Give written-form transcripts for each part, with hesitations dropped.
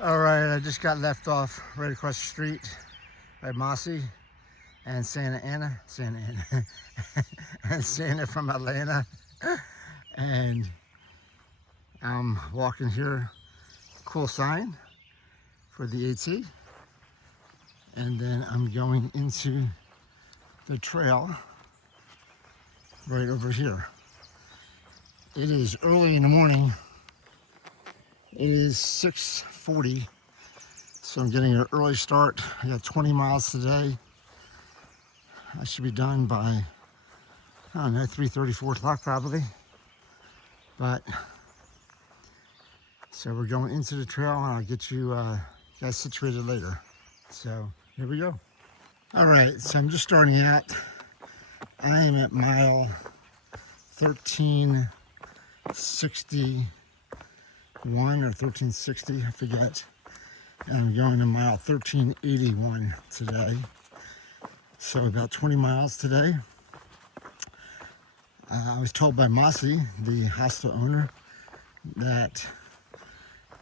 All right, I just got left off right across the street by Mosey and Santa Ana, and Santa from Atlanta. And I'm walking here, cool sign for the AT. And then I'm going into the trail right over here. It is early in the morning. It is 6:40, so I'm getting an early start. I got 20 miles today. I should be done by, I don't know, 3:30, 4 o'clock probably. But, so we're going into the trail and I'll get you guys situated later. So, here we go. All right, so I'm just starting out. I am at mile 1361 or 1360, I forget. And I'm going to mile 1381 today. So about 20 miles today. I was told by Mosey, the hostel owner, that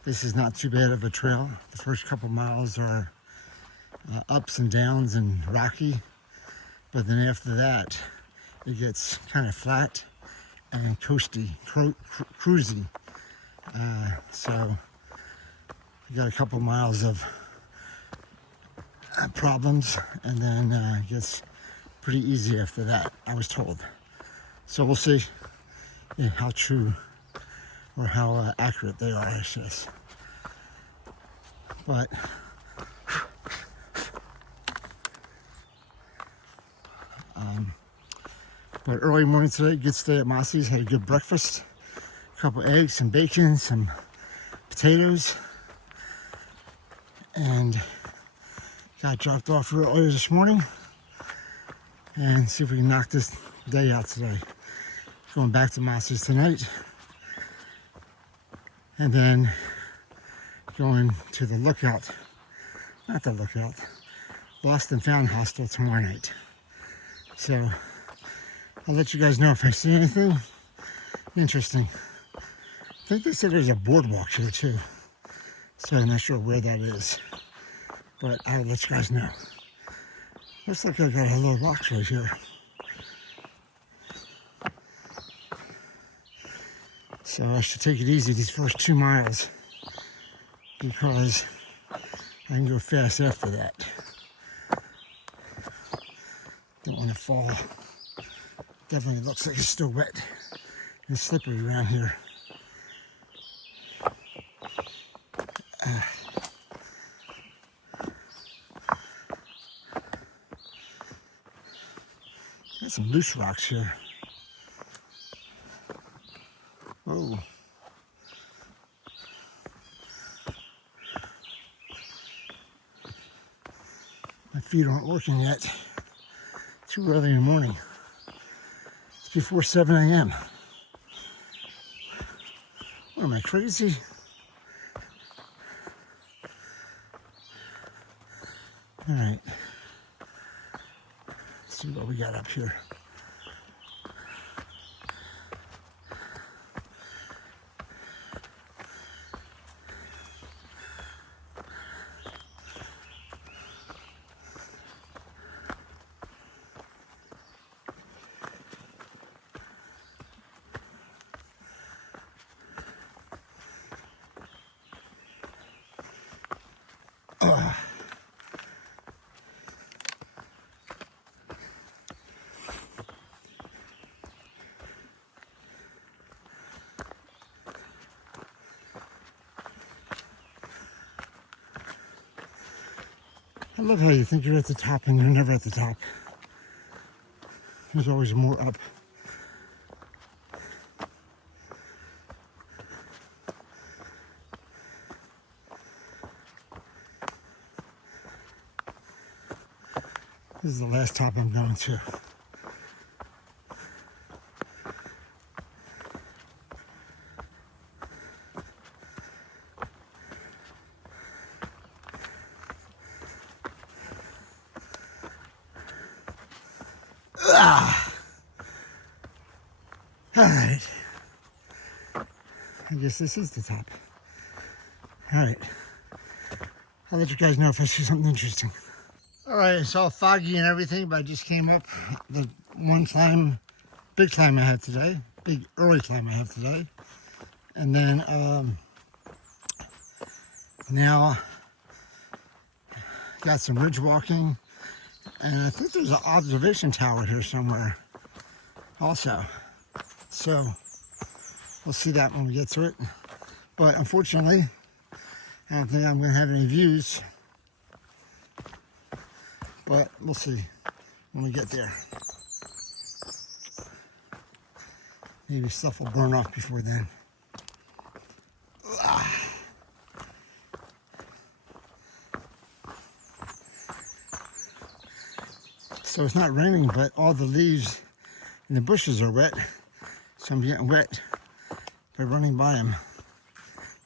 this is not too bad of a trail. The first couple miles are ups and downs and rocky, but then after that, it gets kind of flat and coasty, cruisy. So we got a couple miles of problems, and then it gets pretty easy after that, I was told. So we'll see how true or how accurate they are, I guess. But early morning today, good stay at Mosey's, had a good breakfast, a couple eggs, some bacon, some potatoes, and got dropped off real early this morning, and see if we can knock this day out today. Going back to Mosey's tonight, and then going to the lookout, not the lookout, Lost and Found Hostel tomorrow night. So I'll let you guys know if I see anything interesting. I think they said there's a boardwalk here too, so I'm not sure where that is, but I'll let you guys know. Looks like I got a little rocks right here. So I should take it easy these first 2 miles, because I can go fast after that. Don't want to fall. Definitely looks like it's still wet and slippery around here. Got some loose rocks here. Whoa. My feet aren't working yet. Too early in the morning. It's before 7 a.m. What am I, crazy? All right. Let's see what we got up here. I love how you think you're at the top and you're never at the top. There's always more up. This is the last top I'm going to. All right. I guess this is the top. All right. I'll let you guys know if I see something interesting. All right, it's all foggy and everything, but I just came up the one climb, big climb I have today, big early climb I have today. And then now got some ridge walking, and I think there's an observation tower here somewhere also. So we'll see that when we get to it. But unfortunately, I don't think I'm going to have any views. But we'll see when we get there. Maybe stuff will burn off before then. So it's not raining, but all the leaves in the bushes are wet. So I'm getting wet by running by them,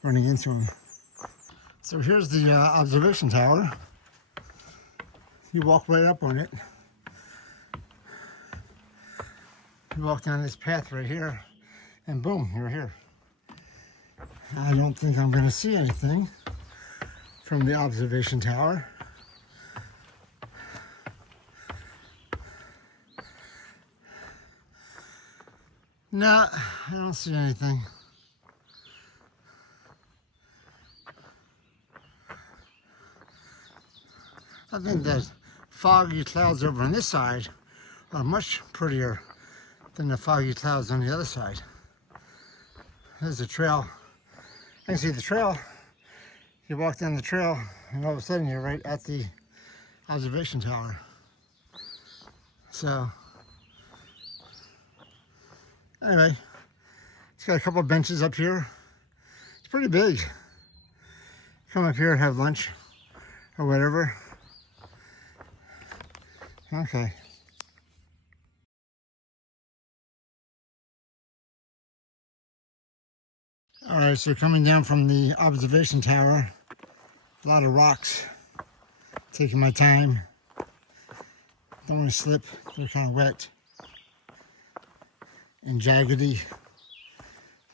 running into them. So here's the observation tower. You walk right up on it. You walk down this path right here, and boom, you're here. I don't think I'm going to see anything from the observation tower. No, I don't see anything. I think the foggy clouds over on this side are much prettier than the foggy clouds on the other side. There's the trail. I can see the trail. You walk down the trail and all of a sudden you're right at the observation tower. So anyway, it's got a couple of benches up here. It's pretty big. Come up here, have lunch or whatever. Okay. All right, so coming down from the observation tower, a lot of rocks. Taking my time. Don't want to slip. They're kind of wet and jaggedy.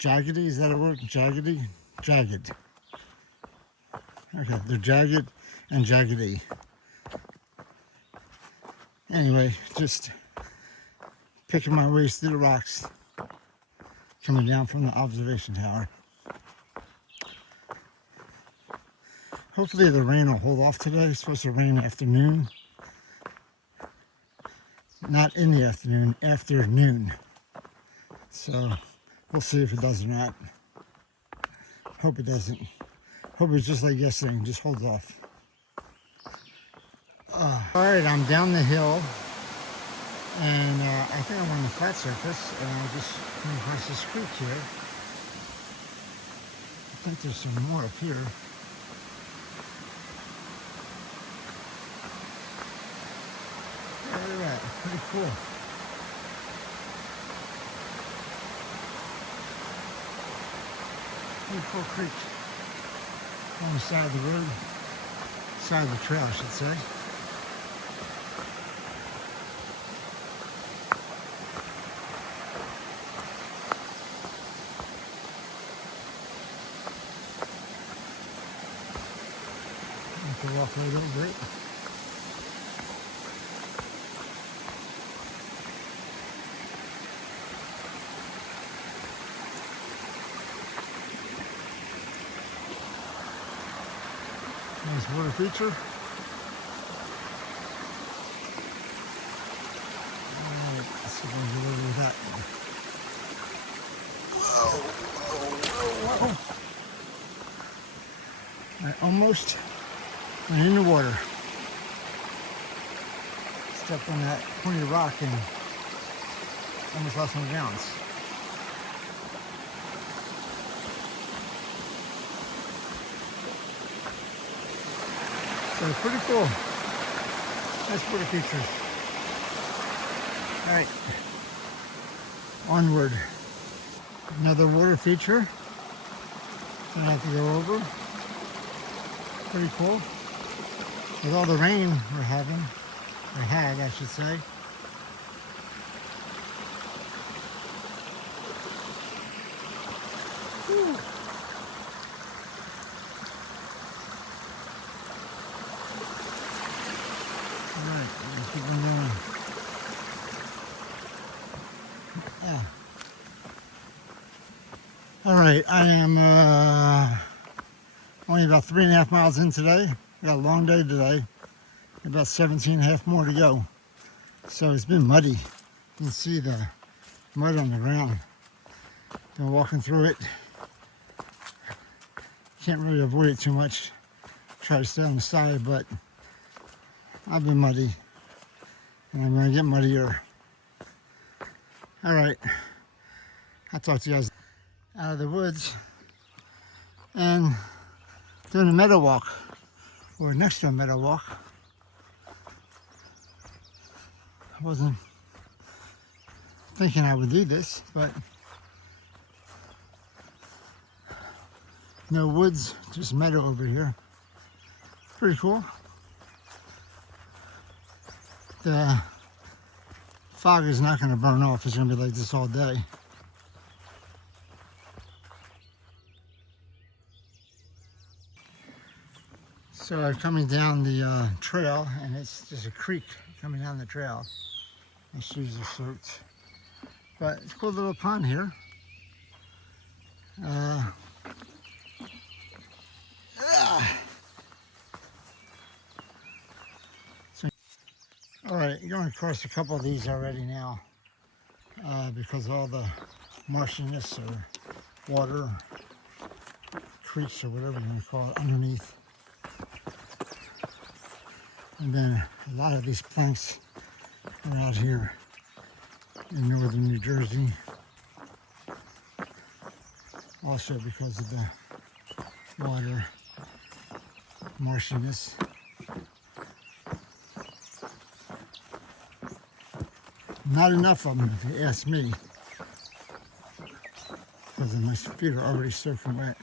Jaggedy, is that a word? Jaggedy? Jagged. Okay, they're jagged and jaggedy. Anyway, just picking my way through the rocks, coming down from the observation tower. Hopefully the rain will hold off today. It's supposed to rain afternoon. Not in the afternoon, afternoon. So we'll see if it does or not. Hope it doesn't. Hope it's just like yesterday and just holds off. All right, I'm down the hill, and I think I'm on the flat surface, and I just came across this creek here. I think there's some more up here. Yeah, look at that. Pretty cool. Pretty cool creek. On the side of the road. Side of the trail, I should say. To walk right over it. Nice water feature. Alright, let's see if we can get over that one. Whoa, whoa, whoa, whoa. I almost went in the water. Stepped on that pointy rock and almost lost my balance. So it's pretty cool. Nice water features. Alright. Onward. Another water feature. Gonna have to go over. Pretty cool. With all the rain we're having, or had, I should say. Whew. keep on going. Yeah. All right, I am only about 3.5 miles in today. Got a long day today. About 17.5 more to go. So it's been muddy. You can see the mud on the ground. Been walking through it. Can't really avoid it too much. Try to stay on the side, but I've been muddy. And I'm gonna get muddier. All right, I'll talk to you guys out of the woods and doing a meadow walk, or next to a meadow walk. I wasn't thinking I would do this, but no woods, just meadow over here. Pretty cool. The fog is not going to burn off. It's going to be like this all day. So I'm coming down the trail, and it's just a creek coming down the trail. My shoes are soaked. But it's a cool little pond here. All right, going across a couple of these already now because of all the marshiness or water, creeks or whatever you want to call it, underneath. And then a lot of these planks are out here in northern New Jersey, also because of the water, marshiness. Not enough of them, if you ask me, because my feet are already soaking wet.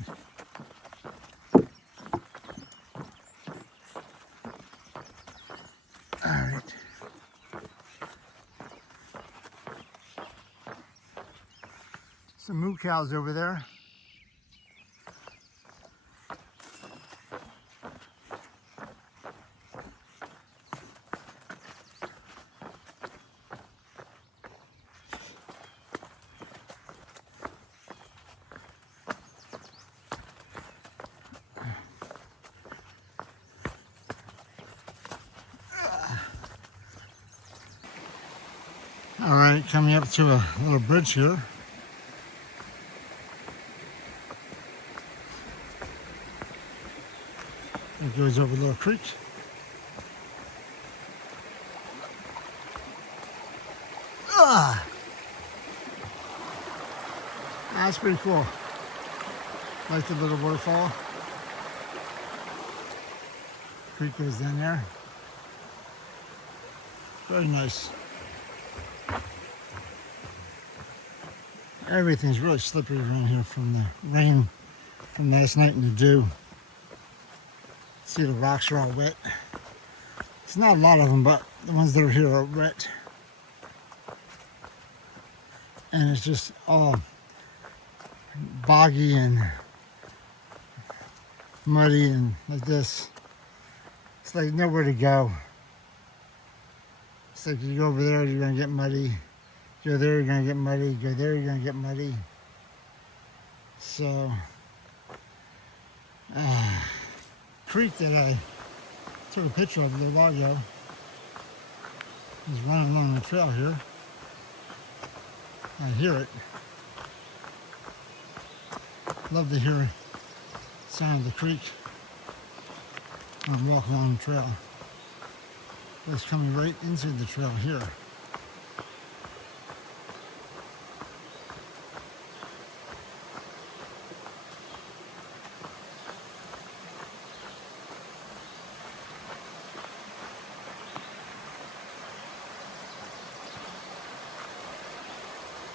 All right. Some moo cows over there. All right, coming up to a little bridge here. It goes over a little creek. That's pretty cool. Like the little waterfall. Creek goes down there. Very nice. Everything's really slippery around here from the rain from last night and the dew. See, the rocks are all wet. It's not a lot of them, but the ones that are here are wet. And it's just all boggy and muddy and like this. It's like nowhere to go. It's like you go over there, you're gonna get muddy. Go there, you're gonna get muddy. Go there, you're gonna get muddy. So, creek that I took a picture of a little while ago is running along the trail here. I hear it. Love to hear the sound of the creek when I walk along the trail. It's coming right into the trail here.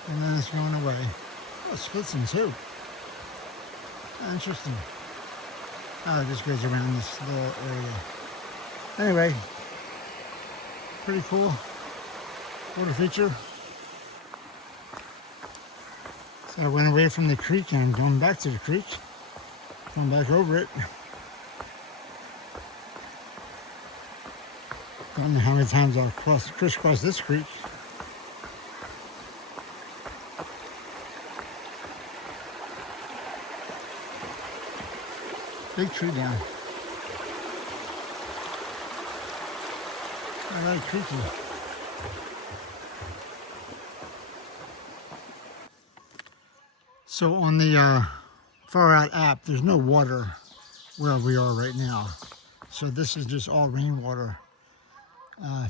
And then it's going away. Oh, it splits in two. Interesting. Oh, it just goes around this little area. Anyway, pretty cool water feature. So I went away from the creek and I'm going back to the creek. Going back over it. don't know how many times I'll crisscross this creek. Big tree down. I like creaky. So on the Far Out app, there's no water where we are right now. So this is just all rainwater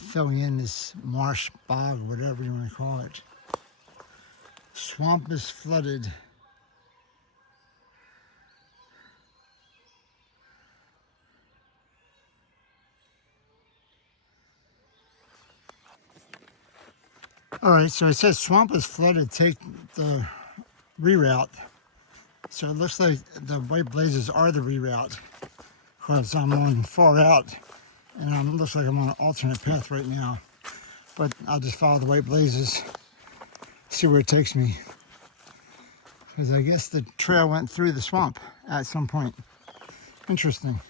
filling in this marsh, bog, whatever you want to call it. Swamp is flooded. All right, so it says swamp is flooded, take the reroute. So it looks like the white blazes are the reroute because I'm on Far Out and it looks like I'm on an alternate path right now. But I'll just follow the white blazes, see where it takes me. Because I guess the trail went through the swamp at some point. Interesting.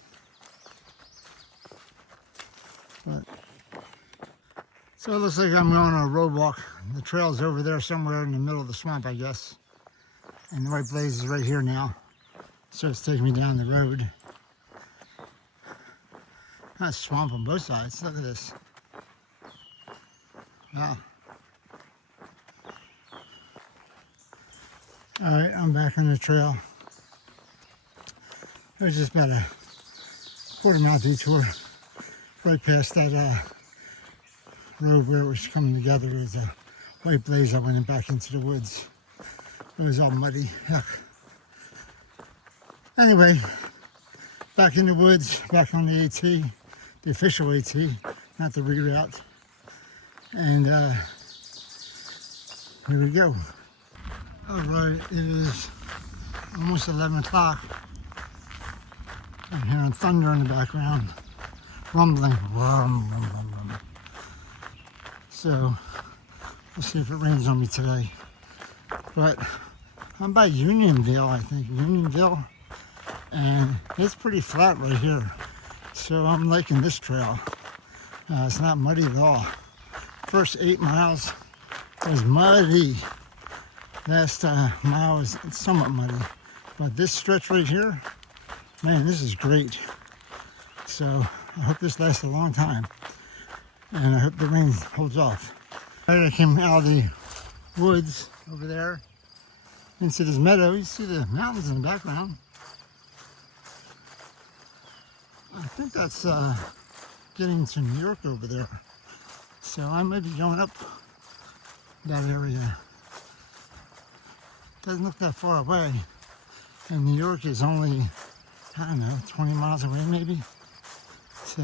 But so it looks like I'm going on a road walk. The trail's over there somewhere in the middle of the swamp, I guess. And the white blaze is right here now. So it's taking me down the road. That's swamp on both sides. Look at this. Wow. All right, I'm back on the trail. It was just about a quarter-mile detour right past that road where it was coming together as a white blaze. I went back into the woods. It was all muddy. Yuck. Anyway, back in the woods, back on the AT, the official AT, not the reroute. And here we go. All right, it is almost 11 o'clock. I'm hearing thunder in the background, rumbling. So we'll see if it rains on me today. But I'm by Unionville, I think, Unionville, and it's pretty flat right here. So I'm liking this trail. It's not muddy at all. First 8 miles was muddy. Last mile was somewhat muddy. But this stretch right here, man, this is great. So I hope this lasts a long time. And I hope the rain holds off. Right, I came out of the woods over there into this meadow. You see the mountains in the background. I think that's getting to New York over there. So I might be going up that area. Doesn't look that far away. And New York is only, I don't know, 20 miles away maybe. So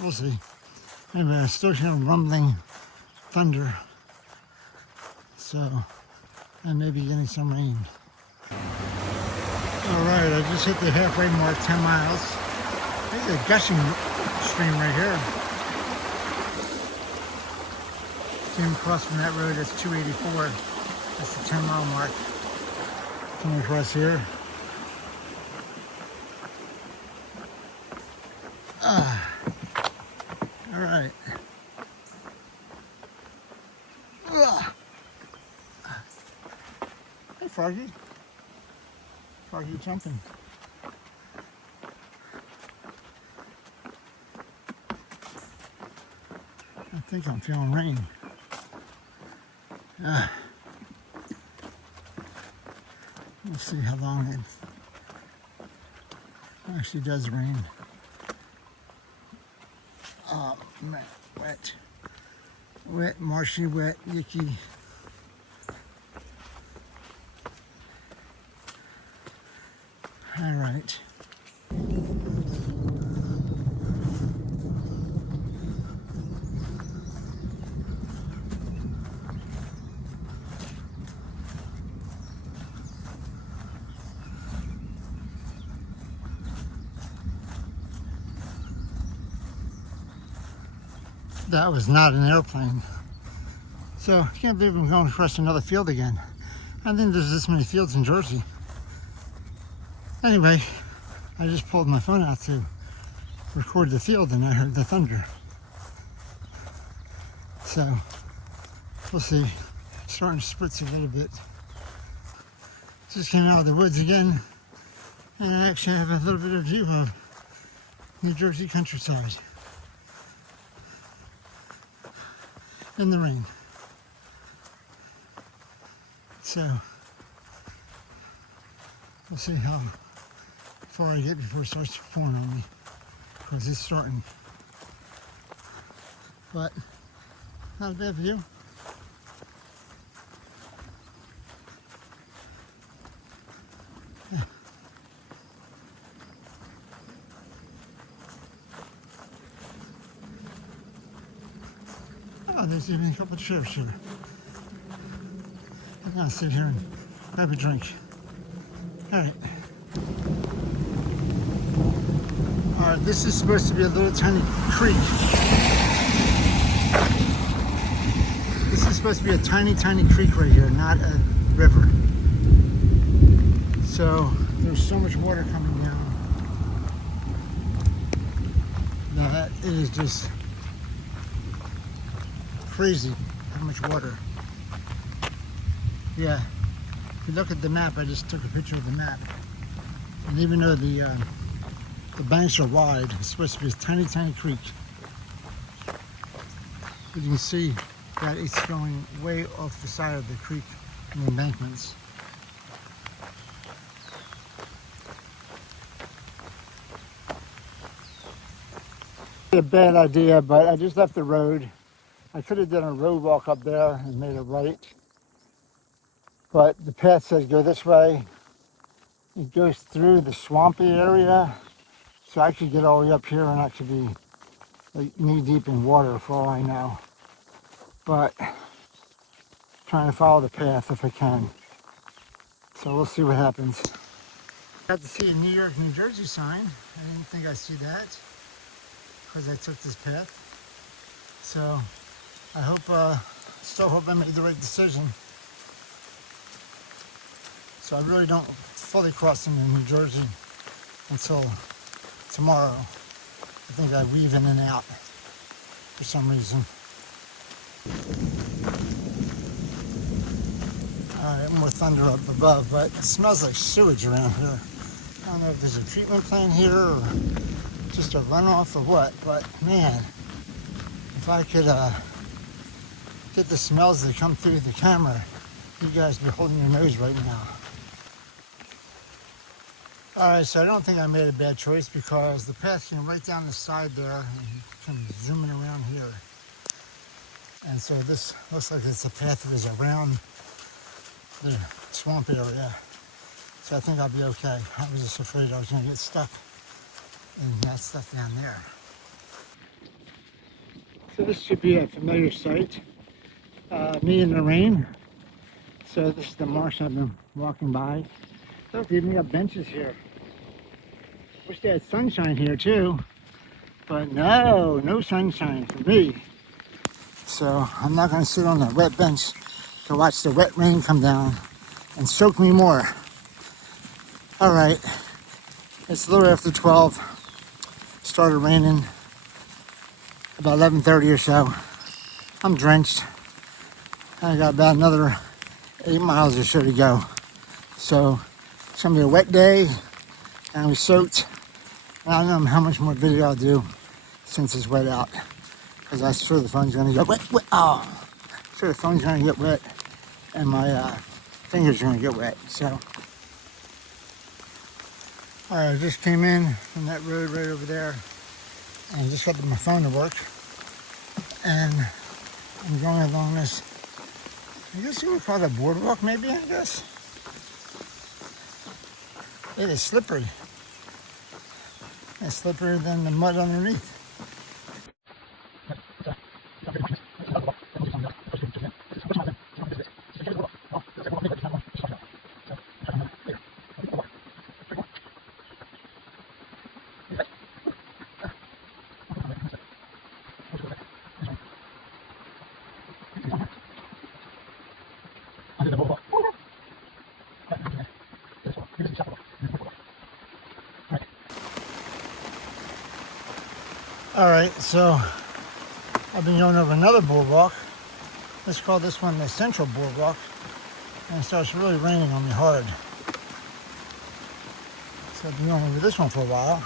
we'll see. Anyway, I'm still hearing rumbling thunder. So I may be getting some rain. All right, I just hit the halfway mark, 10 miles. There's a gushing stream right here. Came across from that road, that's 284. That's the 10-mile mark. Coming across here. All right. Hey, Froggy. Froggy jumping. I think I'm feeling rain. We'll see how long it actually does rain. Oh man, wet. Wet, marshy, wet, yucky. All right. That was not an airplane. So I can't believe I'm going across another field again. I think there's this many fields in Jersey. Anyway, I just pulled my phone out to record the field and I heard the thunder. So we'll see. Starting to spritz a little bit. Just came out of the woods again, and I actually have a little bit of view of New Jersey countryside in the rain. So we'll see how far I get before it starts pouring on me, because it's starting. But not a bad view. Yeah. Oh, there's even a couple of chairs here. I'm gonna sit here and grab a drink. All right. All right, this is supposed to be a little tiny creek. This is supposed to be a tiny, tiny creek right here, not a river. So there's so much water coming down that it is just crazy how much water. Yeah, if you look at the map, I just took a picture of the map. And even though the banks are wide, it's supposed to be a tiny, tiny creek. But you can see that it's going way off the side of the creek in the embankments. A bad idea, but I just left the road. I could have done a road walk up there and made a right, but the path says go this way. It goes through the swampy area, so I could get all the way up here and I could be like knee deep in water for all I know. But trying to follow the path if I can. So we'll see what happens. Got to see a New York, New Jersey sign. I didn't think I'd see that because I took this path. So I hope, still hope I made the right decision. So I really don't fully cross into New Jersey until tomorrow. I think I weave in and out for some reason. Alright, more thunder up above, but it smells like sewage around here. I don't know if there's a treatment plant here or just a runoff or what, but man, if I could get the smells that come through the camera, you guys would be holding your nose right now. Alright, so I don't think I made a bad choice because the path came right down the side there and came zooming around here. And so this looks like it's a path that is around the swamp area. So I think I'll be okay. I was just afraid I was going to get stuck in that stuff down there. So this should be a familiar sight. Me in the rain. So this is the marsh I've been walking by. Look, they even got benches here. Wish they had sunshine here too. But no sunshine for me. So I'm not going to sit on the wet bench to watch the wet rain come down and soak me more. All right, it's a little after 12. Started raining about 11:30 or so. I'm drenched. I got about another 8 miles or so to go. So it's gonna be a wet day and we're soaked. And I don't know how much more video I'll do since it's wet out. Because I'm sure the phone's gonna get wet. Oh, I'm sure the phone's gonna get wet and my fingers are gonna get wet. So, all right, I just came in from that road right over there and just got my phone to work. And I'm going along this, I guess you would call it a boardwalk maybe, I guess. It is slippery. It's slipperier than the mud underneath. All right, so I've been going over another boardwalk. Let's call this one the Central Boardwalk. And it starts really raining on me hard. So I've been going over this one for a while.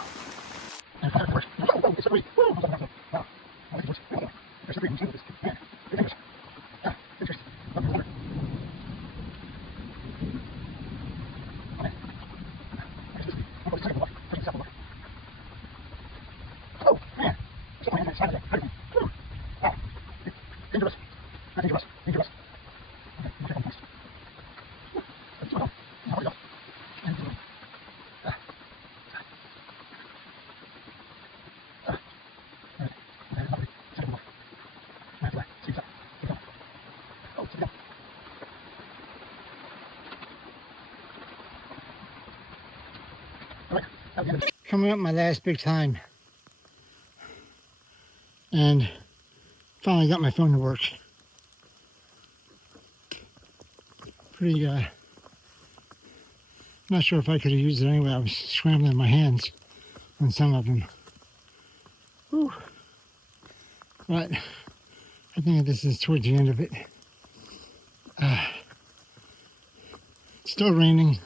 Coming up my last big time, and finally got my phone to work. Pretty not sure if I could have used it anyway. I was scrambling my hands on some of them. Whew. But I think this is towards the end of it. Still raining.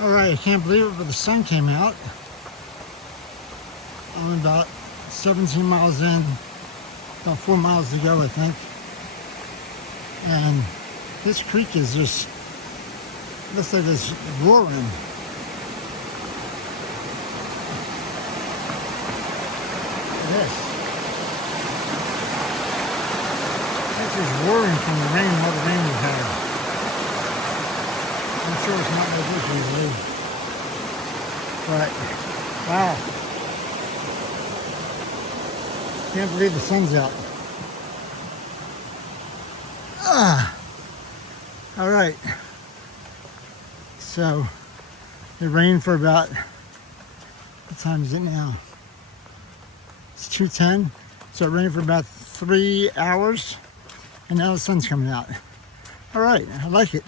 All right, I can't believe it, but the sun came out. I'm about 17 miles in, about 4 miles to go, I think. And this creek is just, looks like it's roaring. This. It's just roaring from the rain, all the rain we've had. I'm sure it's not like this usually, but wow, can't believe the sun's out. All right, so it rained for about, what time is it now? It's 2:10, so it rained for about 3 hours, and now the sun's coming out. All right, I like it.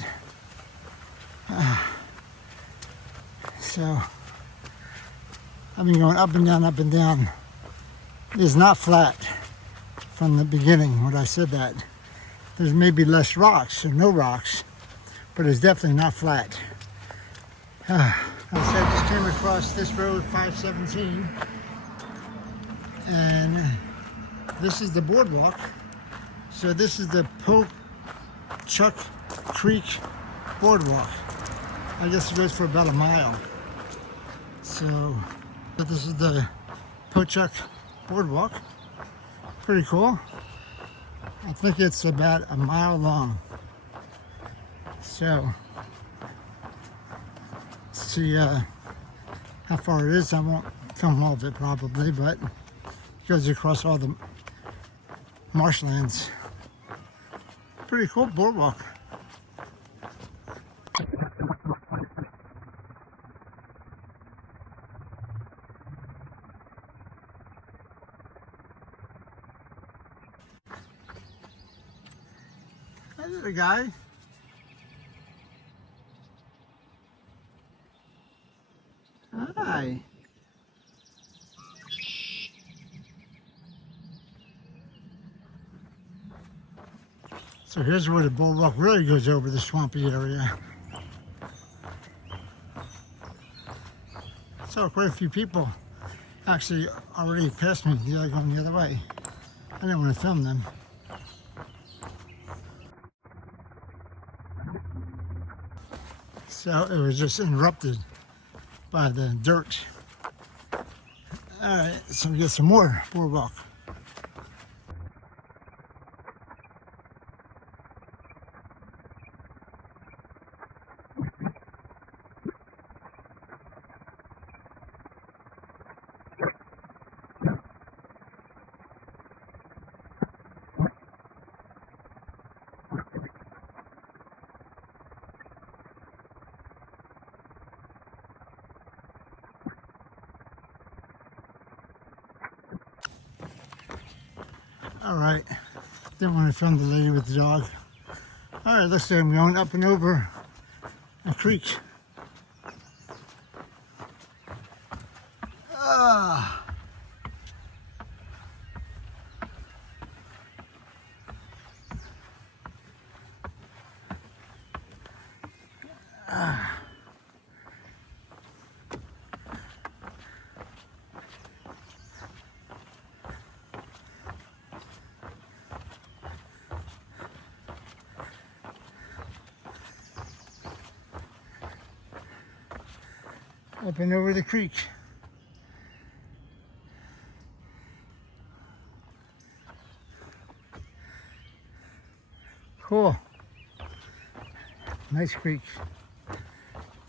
So I've been going up and down, up and down. It's not flat from the beginning when I said that. There's maybe less rocks or no rocks, but it's definitely not flat. I just came across this road 517, and this is the boardwalk. So this is the Pochuck Creek Boardwalk. I guess it goes for about a mile. So, but this is the Pochuck Boardwalk. Pretty cool. I think it's about a mile long. So, let's see how far it is. I won't film all of it probably, but it goes across all the marshlands. Pretty cool boardwalk. There's a guy. Hi. So here's where the boardwalk really goes over the swampy area. So quite a few people actually already passed me going the other way. I didn't want to film them. So it was just interrupted by the dirt. All right, so we get some more boardwalk. All right, didn't want to film the lady with the dog. All right, looks like I'm going up and over a creek. up and over the creek. Cool. Nice creek.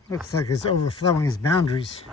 Looks like it's overflowing its boundaries.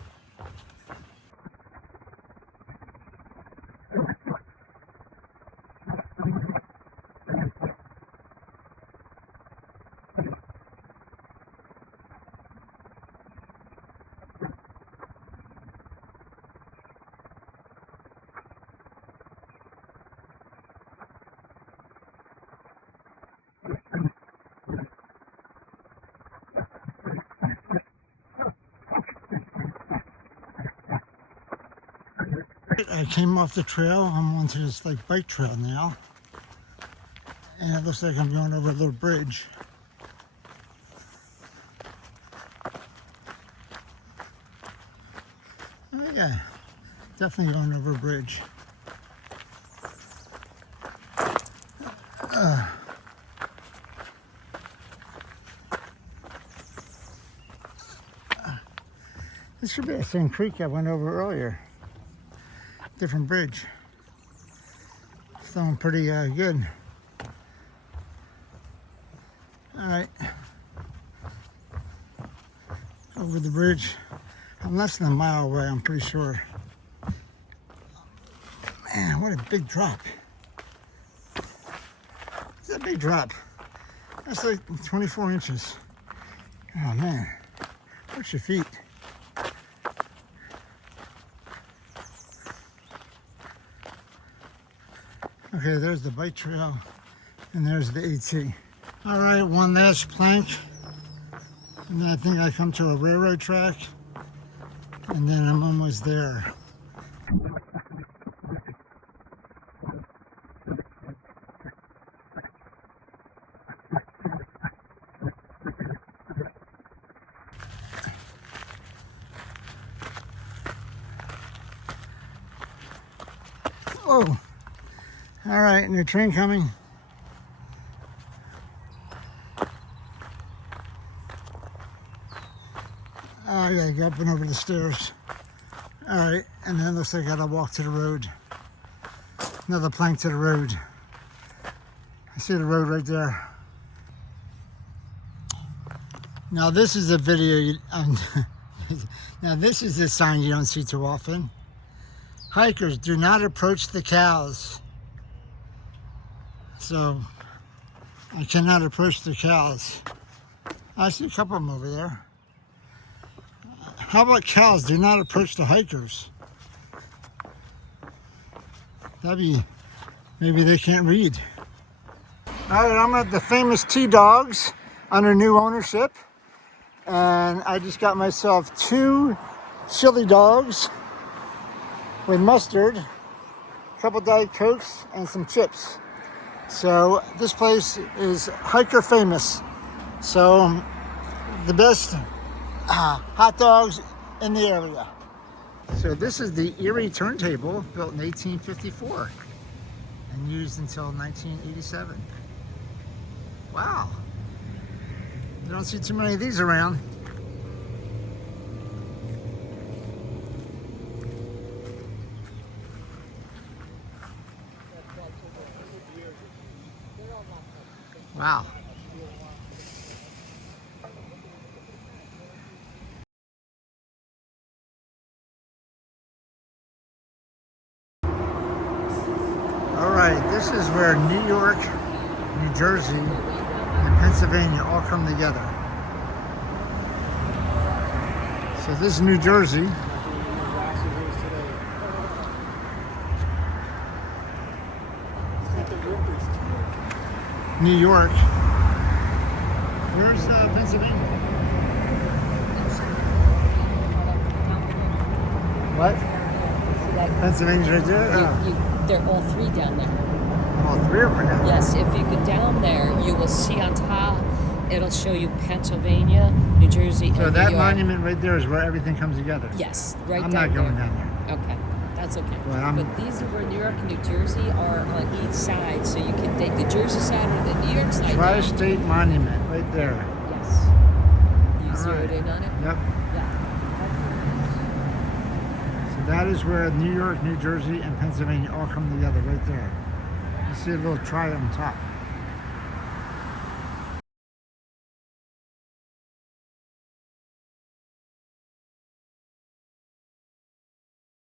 I came off the trail. I'm onto this like bike trail now, and it looks like I'm going over a little bridge. Oh yeah, definitely going over a bridge. This should be the same creek I went over earlier. Different bridge. Flowing pretty good. All right, over the bridge. I'm less than a mile away, I'm pretty sure. Man, what a big drop. It's a big drop. That's like 24 inches. Oh man, watch your feet. Okay, there's the bike trail, and there's the AT. All right, one last plank, and then I think I come to a railroad track, and then I'm almost there. Oh. All right, new train coming. Oh, I gotta go up and over the stairs. All right, and then it looks like I gotta walk to the road. Another plank to the road. I see the road right there. Now this is a video, now this is a sign you don't see too often. Hikers, do not approach the cows. So I cannot approach the cows. I see a couple of them over there. How about cows? Do not approach the hikers. That'd be, maybe they can't read. All right, I'm at the famous TDawgs under new ownership. And I just got myself 2 chili dogs with mustard, a couple Diet Cokes, and some chips. So this place is hiker famous. So the best hot dogs in the area. So this is the Erie turntable, built in 1854 and used until 1987. Wow. You don't see too many of these around. Wow. All right, this is where New York, New Jersey, and Pennsylvania all come together. So this is New Jersey. New York. Where's Pennsylvania? What? Pennsylvania's right there? They're all 3 down there. All 3 of them down there? Yes, if you go down there, you will see on top, it'll show you Pennsylvania, New Jersey, and New York. So that monument right there is where everything comes together? Yes, right I'm down not going there. down there. Okay, that's okay. Well, but these are where New York and New Jersey are on each side, so you can take the Jersey side or the New York side. Tri-State Monument right there. Yes. You zeroed in on it? Yep. Yeah. That is where New York, New Jersey, and Pennsylvania all come together right there. You see a little tri on top.